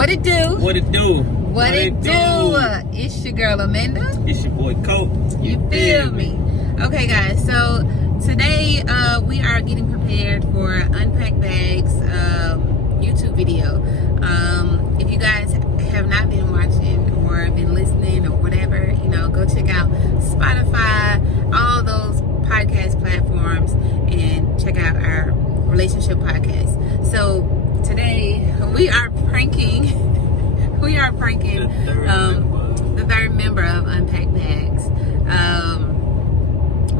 What it do? What it do? What it do? It's your girl Amanda. It's your boy Colt. You feel me? Okay, guys. So today we are getting prepared for Unpack Bags YouTube video. If you guys have not been watching or been listening or whatever, go check out Spotify, all those podcast platforms, and check out our relationship podcast. So today we are pranking the third member of Unpack Bags.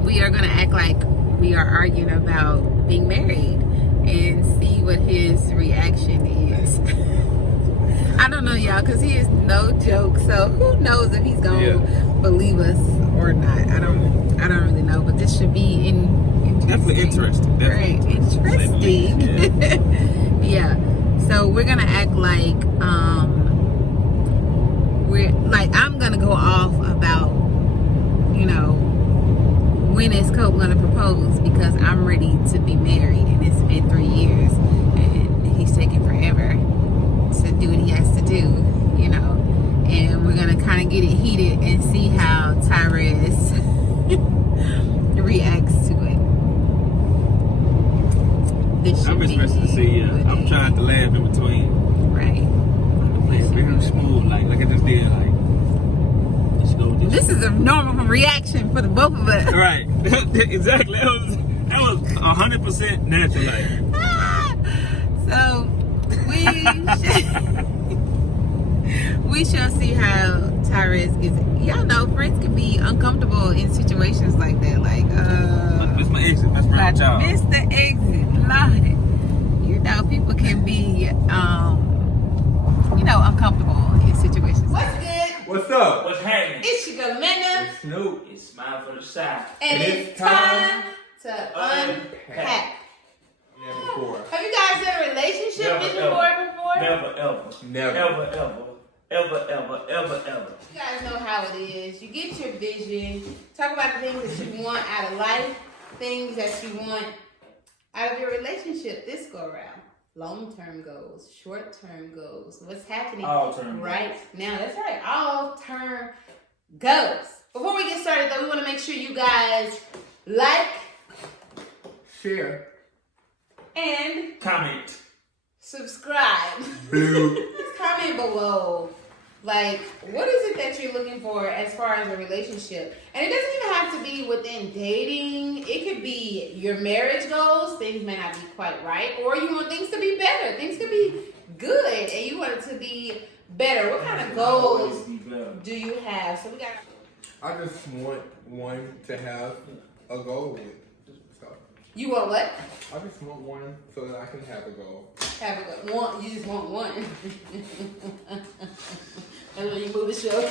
We are gonna act like we are arguing about being married and see what his reaction is. I don't know, y'all, because he is no joke, so who knows if he's gonna believe us or not. I don't really know, but this should be interesting. Definitely interesting. Right, interesting. Yeah. So we're gonna act like I'm gonna go off about when is Cope gonna propose, because I'm ready to be married and it's been 3 years and he's taking forever to do what he has to do, and we're gonna kind of get it heated and see how Tyrese reacts to it. I'm interested to see. I'm trying to laugh in between. Right. Very smooth, like I just did. Like, let's go. This is a normal reaction for the both of us. Right. Exactly. That was 100% natural. Like. So we shall see how Tyrese gets. Y'all know friends can be uncomfortable in situations like that. Like That's my exit. That's my job. Mr. Exit, Lord. People can be uncomfortable in situations. What's good? What's up? What's happening? It's your girl Amanda. It's Snoop. It's Smile for the Side. And it's time to unpack. Never before. Have you guys had a relationship before? Never ever. Never. Ever ever. Ever ever ever ever. You guys know how it is. You get your vision. Talk about the things that you want out of life. Things that you want out of your relationship this go around. Long-term goals, short-term goals. What's happening right now? That's right. All-term goals. Before we get started, though, we want to make sure you guys like, share, and comment. Subscribe. Just comment below. Like, what is it that you're looking for as far as a relationship? And it doesn't even have to be within dating. It could be your marriage goals. Things may not be quite right. Or you want things to be better. Things could be good and you want it to be better. What kind of goals do you have? So we got... I just want one to have a goal with. So. You want what? I just want one so that I can have a goal. Have a goal. You just want one. And when you move the show.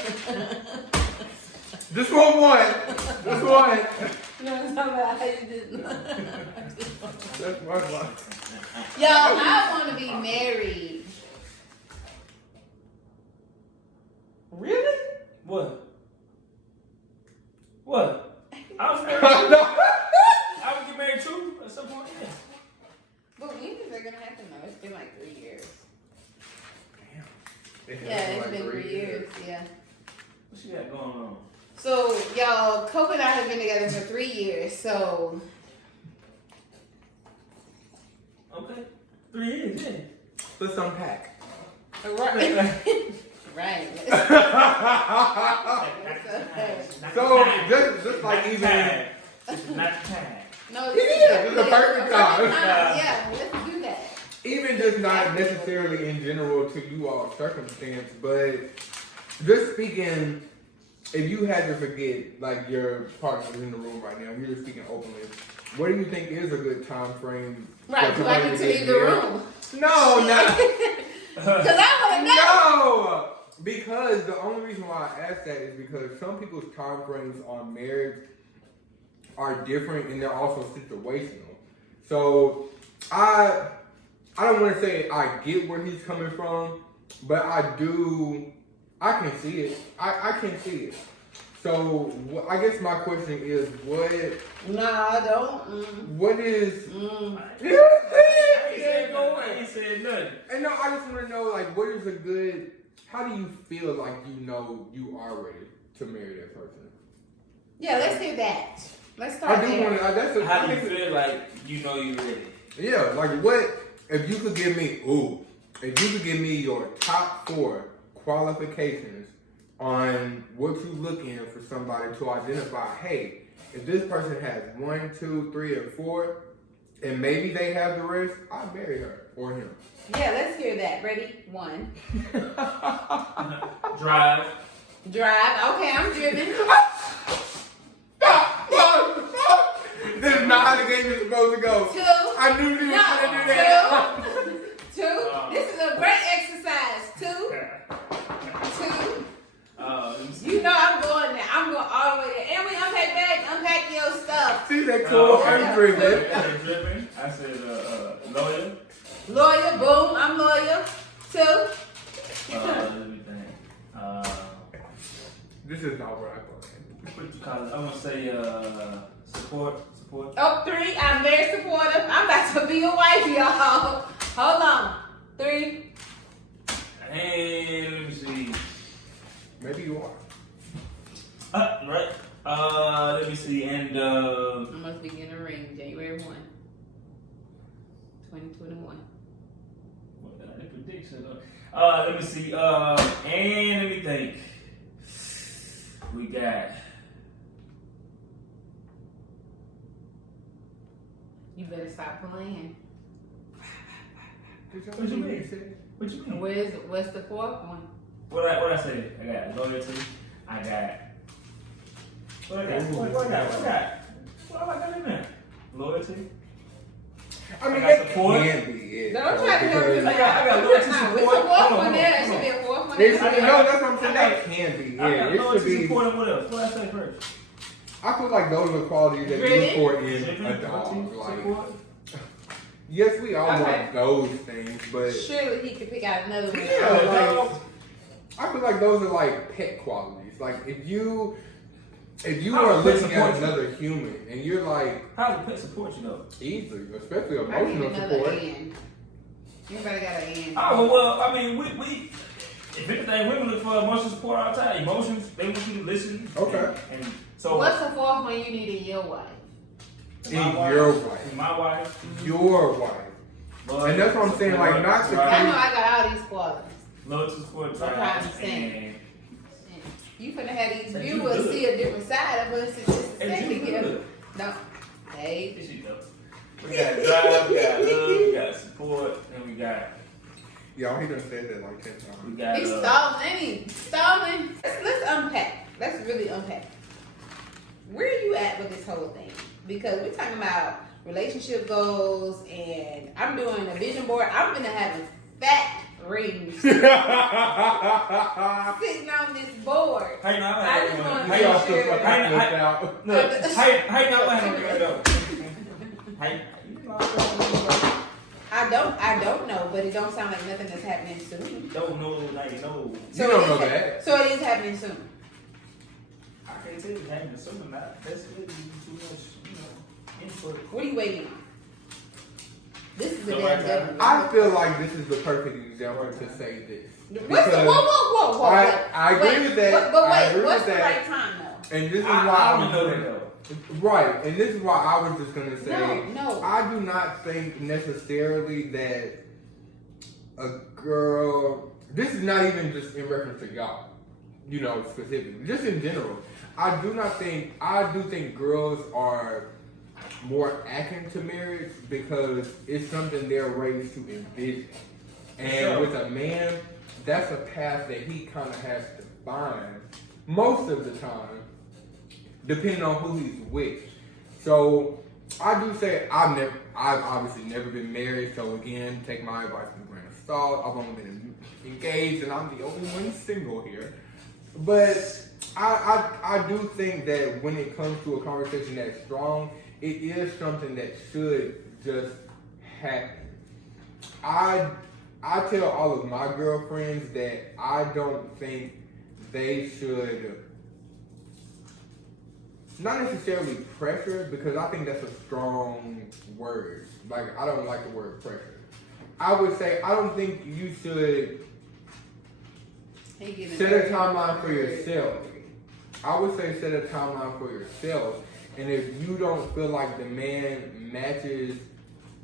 Just want one. Just one. No, it's not about how you did. That's my one. Y'all, I want to be married. Really? What? What? I was married too. I would get married too at some point. Yeah. But when is that gonna happen though? It's been like 3 years. Damn. Yeah, it's been 3 years. Yeah. What she got going on? So, y'all, Coco and I have been together for 3 years. So. Okay. 3 years, yeah. Let's unpack. Right. Right. So, just like even... This is not the time. No, It is. It's a perfect time. Yeah, let's do that. Even just not necessarily in general to you all circumstance, but just speaking, if you had to forget, like your partner is in the room right now, you're just speaking openly, what do you think is a good time frame? Right, do I get to leave the room? No, not. Because I want to know. No! Because the only reason why I ask that is because some people's time frames on marriage are different and they're also situational. So I don't want to say I get where he's coming from, but I can see it. I can see it. So I guess my question is, what? No, I don't. What is? ain't said nothing. And no, I just want to know, like, what is a good? How do you feel like you know you are ready to marry that person? Yeah, let's do that. Let's start I do there. want to. That's a. How do you feel like you know you're ready? Yeah, like what? If you could give me, if you could give me your top 4 qualifications on what you look in for somebody to identify, hey, if this person has 1, 2, 3, and 4, and maybe they have the rest, I'd marry her or him. Yeah, let's hear that. Ready? 1. Drive. Drive. Okay, I'm driven. This is not how the game is supposed to go. 2. I knew you were going to do that. 2. This is a great exercise. 2. You know I'm going there. I'm going all the way there. And we unpack your stuff. See that cool? I'm I driven. said driven. I said loyal. Lawyer, boom, I'm loyal. 2. Let me think. This is not where I go. What you call it? I'm gonna say support. Oh, 3, I'm very supportive. I'm about to be a wife, y'all. Hold on. 3. And let me see. Maybe you are. Right. Let me see. And I must be getting a ring January 1, 2021. what the prediction? Let me see. And let me think. We got. You better stop playing. What you mean? What you mean? What's the 4th one? What I say? I got loyalty. I got. What I got? What I got in there? Loyalty. I mean, I got that support. can be it. Don't try to help me. because- I got loyalty, It's a support. 4th Hold one on, there. There hold should on. be a 4th one It's, there. no, that's what I'm saying. That can be I it. got It should loyalty, be. support, and what else? What I say first? I feel like those are qualities that you Really? look for in Driven, a dog. loyalty, Like, support. yes, we all Okay. want those things, but Surely he could pick out another one. yeah, like, I feel like those are like pet qualities. Like if you How are does pet looking at support you? another human and you're like How does a pet support you though? easily, especially I need emotional another support. end. Everybody got an end. Oh well, I mean, we if anything, women look for emotional support all the time. Emotions, they want you to listen. Okay. And so What's the 4th one you need in your wife? In your wife. my wife, Your wife. Lord, And that's what I'm saying, like, not to I know drive, I got all these qualities. love to support, That's what I'm drive, saying. and You finna have these And you viewers good. see a different side of us. It's just a and second you here. good. No. Hey. This shit dope. We got drive, we got love, we got support, and we got Y'all, he done said that like 10 we times. got. He's stalling, ain't he? Stalling. Let's unpack. Let's really unpack. Where are you at with this whole thing? Because we're talking about relationship goals, and I'm doing a vision board. I'm gonna have fat rings sitting on this board. How you know I I just had want one? to How Y'all y'all make still sure- fucking I- left out. look? How you know I had on there though? How you know I I don't know, but it don't sound like nothing that's happening soon. don't know, like no. You don't it know is that. So it is happening soon. I can't tell you hanging something not. That's really too much, input. What are you waiting on? This is a No, damn I- devil. I feel like this is the perfect example to say this. What's the, whoa. I agree Wait, with that. But I wait, agree what's with the that. right time though? And this is I why don't I'm know that though. right, and this is why I was just gonna say No. I do not think necessarily that a girl. This is not even just in reference to y'all, you know, specifically. Just in general, I do think girls are more akin to marriage because it's something they're raised to envision, and Sure. with a man, that's a path that he kind of has to find most of the time, depending on who he's with. So I do say I've obviously never been married. So again, take my advice with a grain of salt. I've only been engaged, and I'm the only one single here. But I do think that when it comes to a conversation that's strong, it is something that should just happen. I tell all of my girlfriends that I don't think they should, not necessarily pressure, because I think that's a strong word. Like, I don't like the word pressure. I would say I don't think you should set a timeline for yourself. I would say set a timeline for yourself. And if you don't feel like the man matches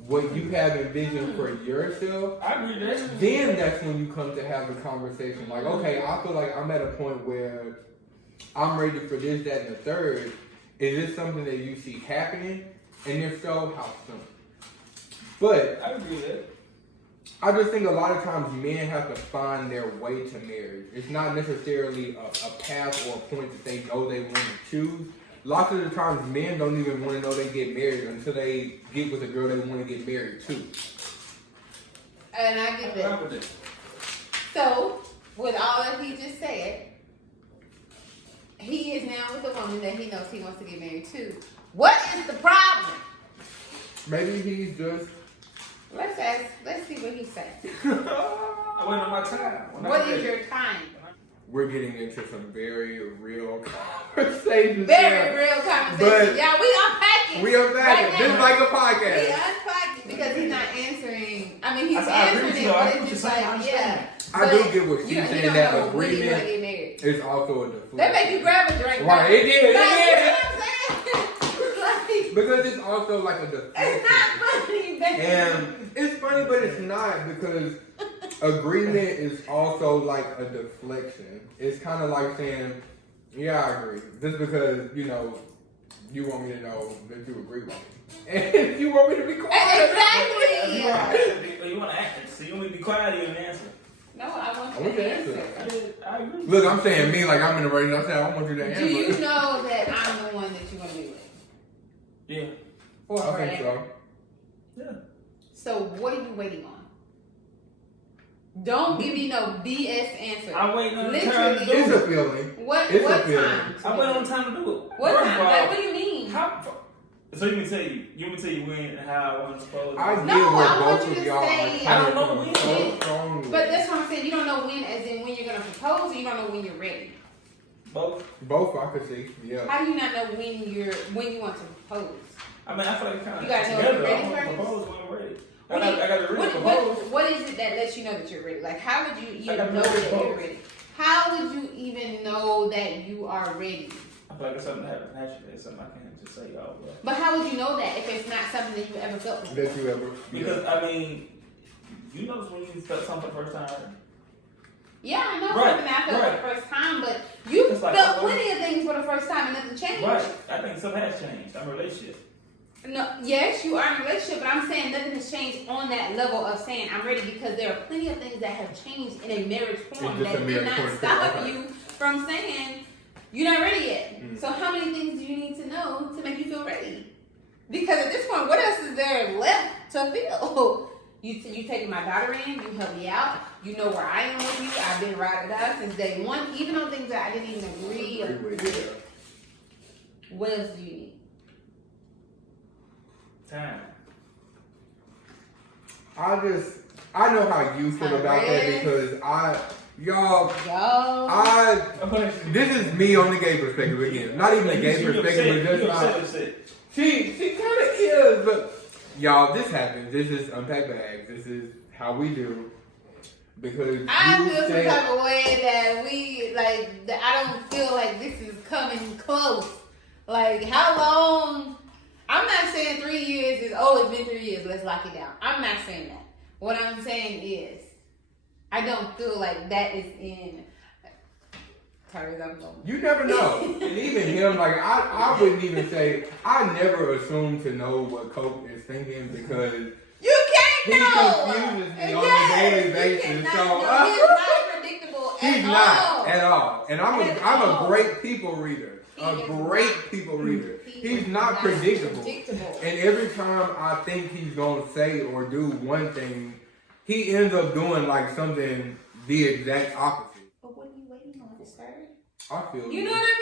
what you have envisioned for yourself, I agree with that. then that's when you come to have a conversation. Like, okay, I feel like I'm at a point where I'm ready for this, that, and the third. Is this something that you see happening? And if so, how soon? But I agree with that. I just think a lot of times men have to find their way to marriage. It's not necessarily a path or a point that they know they want to choose. Lots of the times men don't even want to know they get married until they get with a girl they want to get married to. And I get that. So, with all that he just said, he is now with a woman that he knows he wants to get married to. What is the problem? Maybe he's just... Let's ask. Let's see what he says. I went on my time. What is your time? We're getting into some very real conversations. Very real conversation. But Yeah, we unpacking. we unpacking. Right This is now. like a We podcast. unpacking because he's not answering. I mean, he's I agree answering with it, you. I but agree it's with just you. I like, understand. yeah. I do But get what she's you saying. don't That know when you're agreement gonna get married. is also a deflection. That make you grab a drink. Right, it did. Like, It did. you know what I'm saying? Like, Because it's also like a deflection. it's not funny, baby. And it's funny, but it's not, because agreement is also like a deflection. It's kind of like saying, yeah, I agree. Just because, you know, you want me to know that you agree with me. And you want me to be quiet. Exactly. You want to act. So you want me to be quiet or you want to answer? No, I want I you want to to answer. answer. I agree. Look, I'm saying me like I'm in the radio. I'm saying I want you to answer. Do you know that I'm the one that you're gonna be with? Yeah. Or I think forever? so. Yeah. So what are you waiting on? Don't give me no BS answer. I'm waiting on the time to do It's it. a feeling. What It's a what feeling. time? I'm waiting on time to do it. What First time? of all, Like, what do you mean? so you can tell you want me to tell you when and how I want to propose? I No, get where I want both you of to y'all say- are I don't know coming when. from so strongly. But that's what I'm saying. You don't know when, as in when you're gonna propose, or you don't know when you're ready. Both. Both I could see. Yeah. How do you not know when you want to propose? I mean, I feel like kind of You gotta know together. when you're ready I want to first. propose when I'm ready. I What got to really propose. what is it that lets you know that you're ready? Like, how would you even gotta know really that you're propose. ready? How would you even know that you are ready? I feel like it's something that happens naturally. It's something I can't just say, oh, well. But how would you know that if it's not something that you ever felt before? That you ever. Because, I mean, you notice when you felt something for the first time. Yeah, I know Right, something that I felt right. for the first time, but you It's like, felt oh, plenty of things for the first time and nothing changed. Right. I think something has changed. I'm in a relationship. No, yes, you are in a relationship, but I'm saying nothing has changed on that level of saying I'm ready, because there are plenty of things that have changed in a marriage form It's just that a did marriage not form, stop okay. you from saying you're not ready yet. Mm. So how many things do you need to know to make you feel ready? Because at this point, what else is there left to feel? You taking my daughter in, you help me out, you know where I am with you, I've been ride or die since day one, even on things that I didn't even agree or with. What else do you need? Time. I know how you feel about that, Rest. because Yo. this is me on the gay perspective again. Not even the gay perspective, but just my. upset. She kind of is, but y'all, this happens. This is Unpack Bags. This is how we do. Because I you feel some say- type of way that I don't feel like this is coming close. Like, how long? I'm not saying 3 years is, it's been 3 years, let's lock it down. I'm not saying that. What I'm saying is, I don't feel like that is in. You never know. And even him, like, I wouldn't even say, I never assume to know what Cope is thinking, because You he can't know. confuses me on a daily You basis. cannot So know. He's not predictable he's at not all. at all. And I'm At a all. great people reader. He A is great not. people reader. He He's is not predictable. predictable. And every time I think he's gonna say or do one thing, he ends up doing like something the exact opposite. But what are you waiting on, sir? I feel You know what I mean?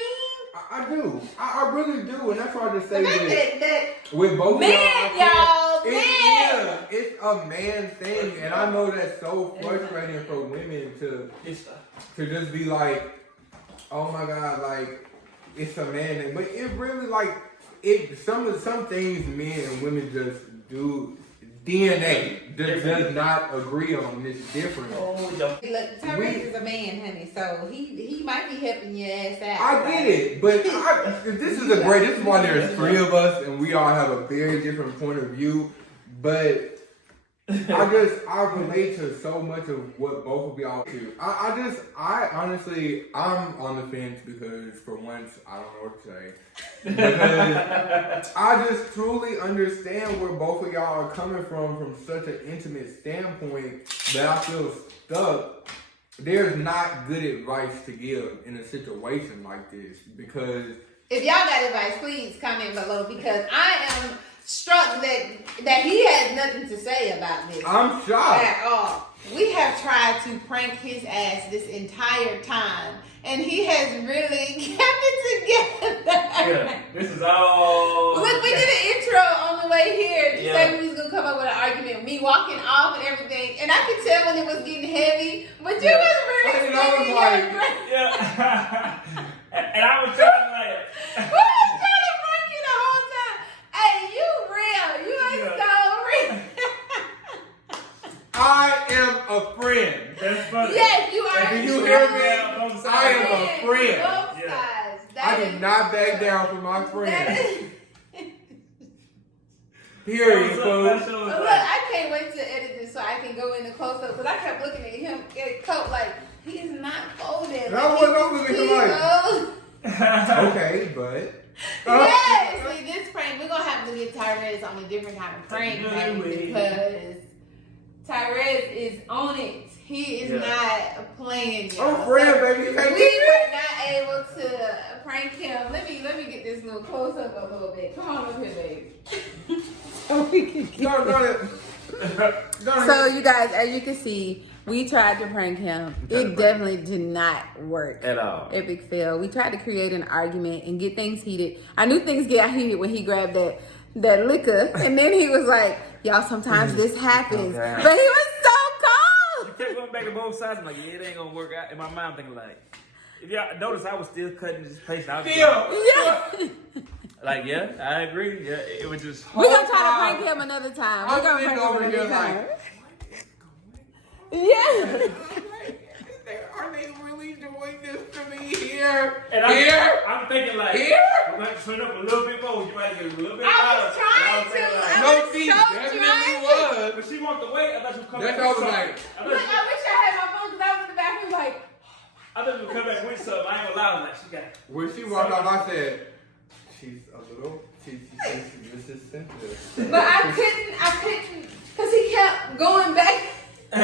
I do. I really do. And that's why I just say The fact with, that with both man, of y'all, y'all, man. it's a man thing. And I know that's so frustrating for women to just be like, oh my God, like, it's a man thing. But it really, like, some things men and women just DNA does not agree on this difference. Oh, Look, Tyrese is a man, honey, so he might be helping your ass out. I get it, but this is why there's three of us and we all have a very different point of view. But I relate to so much of what both of y'all do. I honestly, I'm on the fence because for once, I don't know what to say. Because I just truly understand where both of y'all are coming from such an intimate standpoint that I feel stuck. There's not good advice to give in a situation like this because... If y'all got advice, please comment below because I am struck that he has nothing to say about this. I'm shocked. At all. We have tried to prank his ass this entire time, and he has really kept it together. Yeah, this is all. Look, we did an intro on the way here to Yeah. say we was gonna come up with an argument, me walking off and everything, and I could tell when it was getting heavy, but you was really I mean, I was sticking like- your brain. Yeah. And I was trying like. We was trying to prank you the whole time. Hey, you real. You ain't so real. I am a friend. That's funny. Yes, you are. And do you a hear true me? Yeah, both sides. I am a friend. Both Yeah. sides. That I do is- not back down for my that friends. is- Period, That folks. show was Look, like- I can't wait to edit this so I can go in the close up because I kept looking at him in a coat like he is not folded. And I wasn't looking at him like- goes- Okay, but. Yes, see this prank, we're gonna have to get Tyrese on a different kind of prank, Yeah, baby, because Tyrese is on it. He is not playing. I'm y'all. a friend, So baby. You can't we get me. were not able to prank him. Let me get this little close up a little bit. Come on up here, baby. So we can get So you guys, as you can see, we tried to prank him. It definitely did not work. At all. Epic fail. We tried to create an argument and get things heated. I knew things get heated when he grabbed that liquor, and then he was like, "Y'all, sometimes this happens," Okay. but he was so cold. Kept going back to both sides. I'm like, yeah, it ain't gonna work out. In my mind, I'm thinking like, if y'all notice, I was still cutting this pace. I was Still. like, yeah, I agree. Yeah, it was just. We're gonna try to prank him another time. We're I'm gonna sitting prank over him here another time. like. Yeah. Are they really doing this to me here? And I'm thinking like, Here? I'm going to turn up a little bit more. You might get a little bit I louder. was trying And thinking to. like, No, see, so definitely trying. was. but she walked away. I thought she would come That's back all with I was something. like- Look, I wish I had my phone because I was in the bathroom like. I thought she would come back with something. I ain't gonna lie. I was like, she got. When she walked off, I said, she's a little, she's just sensitive. But I couldn't, because he kept going back. I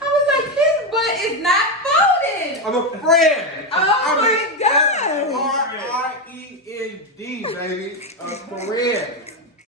was like, his butt is not folded. I'm a friend. Oh my God. R-I-E-N-D, baby. A friend.